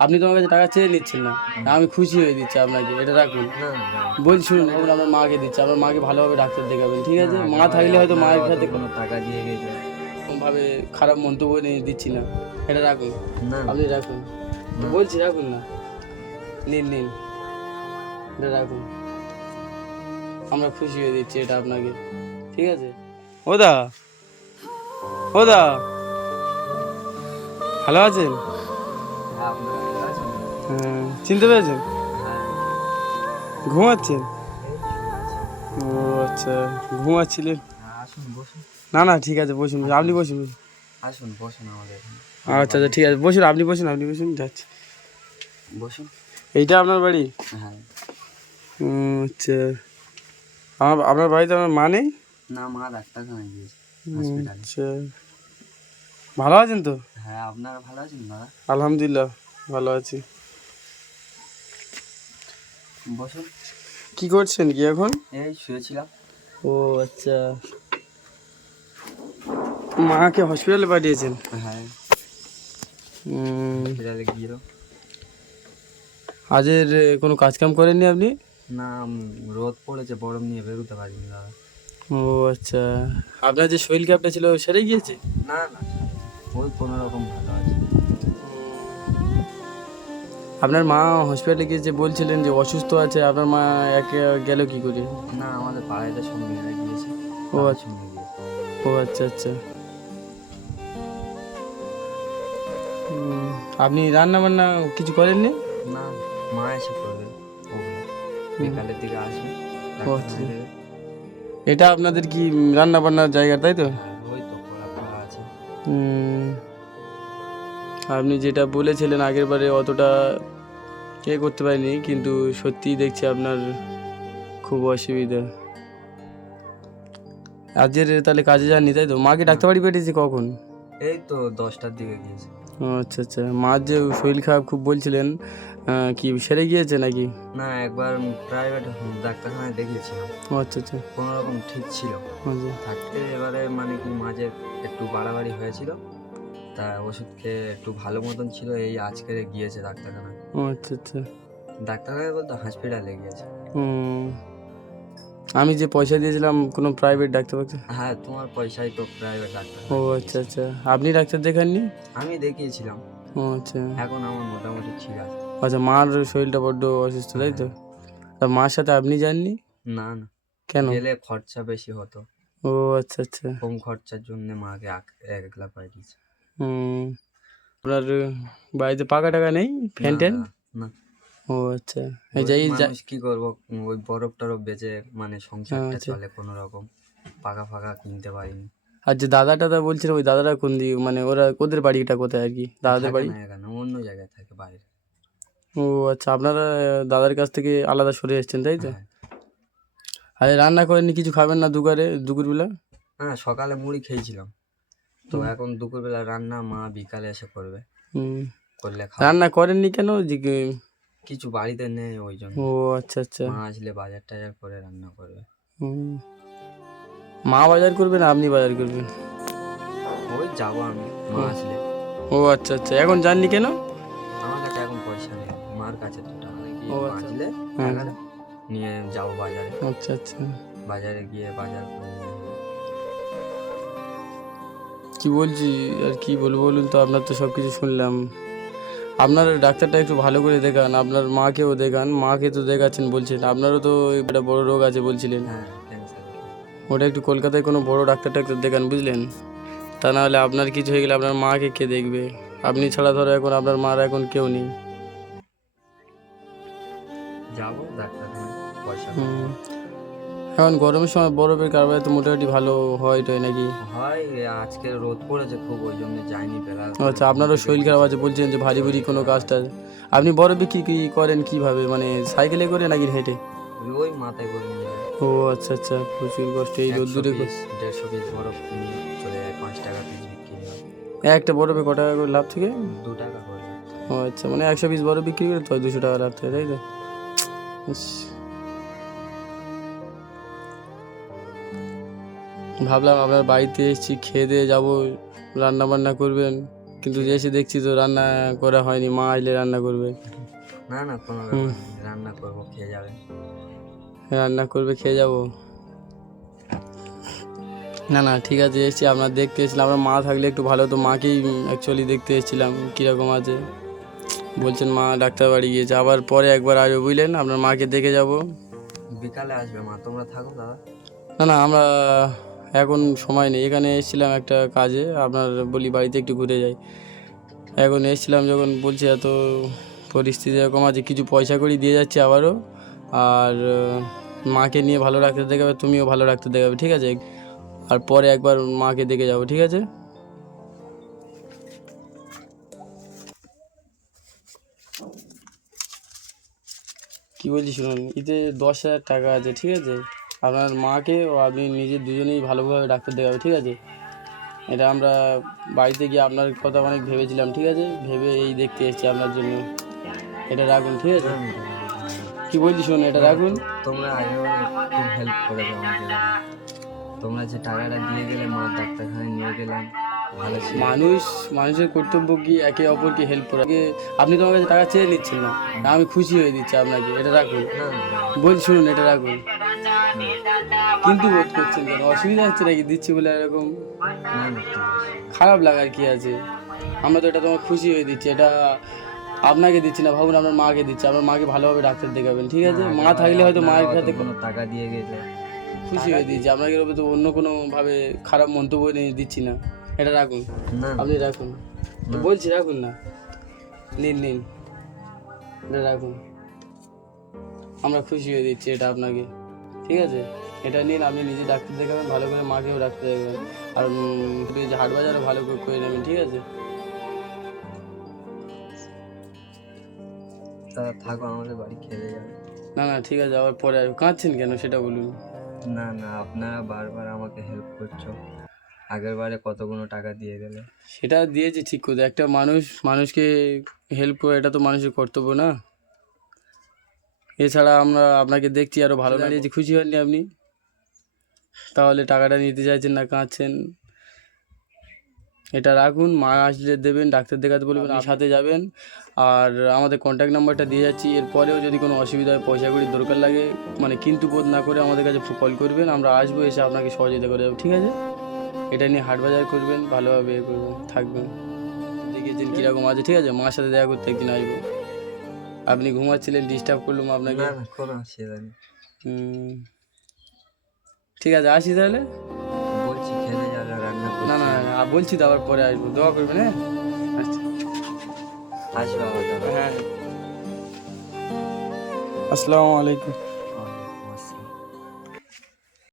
আপনি তো আমার কাছে টাকা চেয়ে নিচ্ছেন না, আমি খুশি হয়ে দিচ্ছি আপনাকে, এটা রাখুন। না না বলছি শুনুন, এখন আপনার মাকে দিচ্ছি, আপনার মাকে ভালোভাবে ডাক্তার দেখাবেন, ঠিক আছে? মা থাকলে হয়তো আপনারা মায়ের সাথে অতগুলো টাকা দিয়ে গেছে। কোনোভাবে খারাপ মন্তব্য নিয়ে দিচ্ছি না, এটা রাখুন, না আপনি রাখুন, না বলছি রাখুন না, নিন নিন, এটা রাখুন, আমরা খুশি হয়ে দিচ্ছি এটা আপনাকে, ঠিক আছে? ওদা, ওদা, ভালো আছেন? হ্যাঁ, আপনারা ভালো আছেন? হ্যাঁ, চিনতে পেরেছেন? হ্যাঁ, ঘুমাচ্ছেন? এই শুয়ে আছি। ও আচ্ছা, ঘুমাচ্ছিলেন? হ্যাঁ, আসুন বসুন। না না, ঠিক আছে, বসুন বসুন, আপনি বসুন বসুন। আসুন বসুন আমাদের এখানে। আচ্ছা আচ্ছা, ঠিক আছে, বসুন, আপনি বসুন, আপনি বসুন, যাচ্ছি। বসুন। এইটা আপনার বাড়ি? হ্যাঁ। আচ্ছা, আপনার বাড়িতে আমার মা নেই? না, মা ডাক্তারখানায় গিয়েছে, হসপিটালে। আচ্ছা, ভালো আছেন তো? হ্যাঁ, আপনারা ভালো আছেন দাদা? আলহামদুলিল্লাহ, ভালো আছি। বসুন। কি করছেন কি এখন? এই শুয়েছিলাম। ও আচ্ছা, মাকে হসপিটালে পাঠিয়েছেন? হ্যাঁ, উম, হসপিটালে গিয়েও। আজের কোনো কাজ কাম করেননি আপনি? না, রোদ পড়েছে, গরম নিয়ে বেরোতে পারিনি দাদা। ও আচ্ছা, আপনার যে শরীর খারাপটা ছিল সেরে গিয়েছে? না না, ওই কোনো রকম ভালো আছে। আপনার মা হসপিটালে গিয়েছে বলছিলেন যে অসুস্থ আছে, আপনার মা একে গেল কি করে? না, আমাদের পাড়াতে সব মেয়েরা গিয়েছে, ও তাদের আচ্ছা, সঙ্গে গিয়েছে। ও আচ্ছা আচ্ছা। উম, আপনি রান্না বান্না কিছু করেননি? না, মা এসে করবে ওগুলো, বিকালের দিকে আসবে ও আচ্ছা, ডাক্তারখানা থেকে। এটা আপনাদের কি রান্না বান্নার জায়গা, তাই তো? হ্যাঁ, ওই তো খোলা আছে। উম, আপনি যেটা বলেছিলেন আগের বারে অতটা করতে পারিনি, কিন্তু সত্যিই দেখছি আপনার খুব অসুবিধা। আজকের তাহলে কাজে যাননি, তাই তো? মাকে ডাক্তার বাড়ি পাঠিয়েছি কখন? এই তো 10টার দিকে গিয়েছে। ও আচ্ছা আচ্ছা, মার যে শরীর খারাপ খুব বলছিলেন, কি সেরে গিয়েছে নাকি? না, একবার প্রাইভেট ডাক্তারখানায় দেখিয়েছিলাম, ও আচ্ছা আচ্ছা, কোনো রকম ঠিক ছিল আচ্ছা থাকতে। এবারে মানে কি মাঝে একটু বাড়াবাড়ি হয়েছিল, তা ওষুধ খেয়ে একটু ভালো মতন ছিল, এই আজকে গিয়েছে ডাক্তারখানায়। ও আচ্ছা আচ্ছা। ডাক্তারখানায় বলতে হসপিটালে গিয়েছে। হুম, আমি যে পয়সা দিয়েছিলাম কোনো প্রাইভেট ডাক্তার বাক্তার? হ্যাঁ, তোমার পয়সায় তো প্রাইভেট ও ডাক্তারখানায় আচ্ছা দেখিয়েছি। আচ্ছা, আপনি ডাক্তার দেখাননি? আমি দেখিয়েছিলাম, ও আচ্ছা এখন আমার মোটামুটি ঠিক আছে। আচ্ছা, মার শরীরটা বড্ড অসুস্থ, তাই তো? হ্যাঁ। তা মার সাথে আপনি যাননি না না, কেন? গেলে খরচা বেশি হতো, ও আচ্ছা আচ্ছা। কম খরচার জন্য মাকে একলা পাঠিয়েছি। হুম, আপনার বাড়িতে পাকা টাকা নেই, ফ্যান না ট্যান? দাদা, না। ও আচ্ছা, এই ওই যাই মানুষ কি করব, ওই বরফ টরফ বেচে মানে সংসারটা আচ্ছা। চলে কোনো রকম, পাকা ফাকা কিনতে পারিনি। আর যে দাদা টাদা বলছিল, ওই দাদারা কোন দিকে, মানে ওরা ওদের বাড়িটা কোথায় আর কি, দাদাদের থাকে বাড়ি? না এখানে, অন্য জায়গায় থাকে বাইরে। ও আচ্ছা, আপনারা দাদার কাছ থেকে আলাদা সরে এসেছেন, তাই তো? হ্যাঁ। আরে রান্না করেননি, কিছু খাবেন না দুপুরবেলা? হ্যাঁ, সকালে মুড়ি খেয়েছিলাম, তো এখন দুপুরবেলা রান্না মা বিকালে এসে করবে, হুম, করলে খাবো। রান্না করেননি কেন কিছু বাড়িতে নেই ওই জন্য, ও আচ্ছা আচ্ছা। মা আসলে বাজার টাজার করে রান্না করবে। হুম, মা বাজার করবেন, আপনি বাজার করবেন? ওই যাবো আমি, মা আসলে। ও আচ্ছা আচ্ছা, এখন যাননি কেন? আমার কাছে এখন পয়সা নেই, মার কাছে তো টাকা নেই, ও মা আচ্ছা, আসলে হ্যাঁ, টাকাটা নিয়ে যাবো বাজারে, আচ্ছা আচ্ছা। বাজারে গিয়ে বাজার করে নিয়ে আসবো। কি বলছি আর কি বলবো বলুন তো, আপনার তো সব কিছু শুনলাম। আপনার ডাক্তারটা একটু ভালো করে দেখান, আপনার মাকেও দেখান, মাকে তো দেখাচ্ছেন বলছেন, আপনারও তো একটা বড় রোগ আছে বলছিলেন, হ্যাঁ, ক্যান্সার। ওটা একটু কলকাতায় কোনো বড় ডাক্তার টাক্তার দেখান, বুঝলেন? তা না হলে আপনার কিছু হয়ে গেলে আপনার মাকে কে দেখবে? আপনি ছাড়া ধরো এখন আপনার মার এখন কেউ নেই। যাবো ডাক্তারখানায়, পয়সা করে। হুম, এখন গরমের সময় বরফের কারবারে তো মোটামুটি ভালো হয় টয় নাকি? হয়, আজকে রোদ পড়েছে খুব, ওই জন্য যাইনি, বেলা করে আচ্ছা, ঘুম আপনারও থেকে শরীর খারাপ উঠেছি। আছে বলছেন যে ভারী ভারী শরীর কোনো খারাপ কাজটা, আছে। আপনি বরফে কি কি করেন কিভাবে, মানে সাইকেলে করে নাকি হেঁটে? ওই মাথায় করে নিয়ে যায়, ও আচ্ছা আচ্ছা, প্রচুর কষ্ট এই 100 রোদ্দুরে পিস 150 পিস বরফ নিয়ে চলে যায়, 5 টাকা পিস বিক্রি হয়। একটা বরফে ক টাকা করে লাভ থেকে? 2 টাকা করে। ও আচ্ছা, মানে 100 পিস বরফ বিক্রি করে তো 200 টাকা লাভ থাকে, তাই তো? ইস, ভাবলাম আপনার বাড়িতে এসেছি, খেয়ে দিয়ে যাবো, রান্না বান্না করবেন, কিন্তু এসে দেখছি তো রান্না করা হয়নি, মা আসলে রান্না করবে। না না কোনো ব্যাপার নেই, রান্না করবো, খেয়ে যাবে। রান্না করবে, খেয়ে যাবো। না না ঠিক আছে, এসেছি আপনার দেখতে এসেছিলাম। আপনার মা থাকলে একটু ভালো হতো, মাকেই অ্যাকচুয়ালি দেখতে এসেছিলাম কীরকম আছে। বলছেন মা ডাক্তার বাড়ি গিয়েছে, আবার পরে একবার আসবো বুঝলেন, আপনার মাকে দেখে যাব। বিকালে আসবে মা, তোমরা থাকো দাদা। না না আমরা এখন সময় নেই, এখানে এসেছিলাম একটা কাজে, আপনার বলি বাড়িতে একটু ঘুরে যাই। এখন এসেছিলাম যখন বলছি এত পরিস্থিতি এরকম আছে, কিছু পয়সা করি দিয়ে যাচ্ছি আবারও। আর মাকে নিয়ে ভালো রাখতে দেখাবে, তুমিও ভালো রাখতে দেখাবে, ঠিক আছে? আর পরে একবার মাকে দেখে যাবো, ঠিক আছে? কি বলছি শুনুন, এতে 10,000 টাকা আছে, ঠিক আছে? আপনার মাকে ও আপনি নিজে দুজনেই ভালোভাবে ডাক্তার দেখাবে, ঠিক আছে? এটা আমরা বাড়িতে গিয়ে আপনার কথা অনেক ভেবেছিলাম, ঠিক আছে? ভেবে এই দেখতে এসেছি আপনার জন্য। এটা রাখুন, ঠিক আছে? কি বলছি শুনুন, এটা রাখুন। তোমরা আগেরবারে খুব হেল্প করে দাও আমাকে দাদা। তোমরা যে টাকাটা দিয়ে গেলে মা ডাক্তারখানায় নিয়ে গেলাম, ভালো ছিল। মানুষের কর্তব্য কি একে অপরকে হেল্প করা। আপনি তো আমার কাছে টাকা চেয়ে নিচ্ছেন না, আমি খুশি হয়ে দিচ্ছি আপনাকে, এটা রাখুন। না না বলছি শুনুন, এটা রাখুন। কিন্তু বোধ করছেন কেন? অসুবিধা হচ্ছে নাকি দিচ্ছি বলে এরকম? না না ঠিক আছে। খারাপ লাগার কি আছে? আমরা তো এটা তোমার খুশি হয়ে দিচ্ছি, এটা আপনাকে দিচ্ছি না, ভাবুন আপনার মাকে দিচ্ছি। আপনার মাকে ভালোভাবে ডাক্তার দেখাবেন, ঠিক আছে? না, মা আগেরবারে থাকলে হয়তো আপনারা মায়ের অত সাথে কোনো টাকা দিয়ে গেলে। খুশি হয়ে দিচ্ছি, আপনাকে এর উপরে তো অন্য কোনোভাবে খারাপ মন্তব্য নিয়ে দিচ্ছি না। এটা রাখুন, না আপনি রাখুন। তো বলছি রাখুন না, নিন নিন, এটা রাখুন। আমরা খুশি হয়ে দিচ্ছি এটা আপনাকে, ঠিক আছে? এটা নিন, আপনি নিজে ডাক্তার দেখাবেন, ভালো করে মাকেও ডাক্তার দেখাবেন। আর একটু এই যে হাট বাজারও ভালো করে নেবেন, ঠিক আছে? দাদা থাকো, আমাদের বাড়ি খেয়ে যাবে। না না ঠিক আছে, আবার পরে আসবো। কাঁদছেন কেন সেটা বলুন। না না, আপনারা বারবার আমাকে হেল্প করছো, আগেরবারে কতগুলো টাকা দিয়ে গেলে। সেটা দিয়েছি ঠিক করে, একটা মানুষকে হেল্প করে, এটা তো মানুষের কর্তব্য না? এছাড়া আমরা আপনাকে দেখছি আরও ভালো দাঁড়িয়েছি, খুশি হননি আপনি? তাহলে টাকাটা নিতে চাইছেন না, কাঁদছেন। এটা রাখুন, মা আসলে দেবেন, ডাক্তার দেখাতে বলবেন, আপনি সাথে যাবেন। আর আমাদের কন্ট্যাক্ট নাম্বারটা দিয়ে যাচ্ছি, এরপরেও যদি কোনো অসুবিধা হয়, পয়সা কড়ির দরকার লাগে, মানে কিন্তু বোধ না করে আমাদের কাছে কল করবেন, আমরা আসবো, এসে আপনাকে সহযোগিতা করে যাবো, ঠিক আছে? এটা নিয়ে হাট বাজার করবেন, ভালোভাবে এ করবেন, থাকবেন। দেখিয়েছেন কীরকম আছে, ঠিক আছে? মার সাথে দেখা করতে একদিন আসবো। আপনি ঘুমাচ্ছিলেন, ডিস্টার্ব করলাম আপনাকে। না না কোনো অসুবিধা নেই। ঠিক আছে, আসি তাহলে। বলছি খেলে যাবে, রান্না না করছি। না বলছি তো আবার পরে আসবো, দোয়া করবেন, হ্যাঁ? আচ্ছা, আসবে আবার দাদা। হ্যাঁ। আসসালামু আলাইকুম।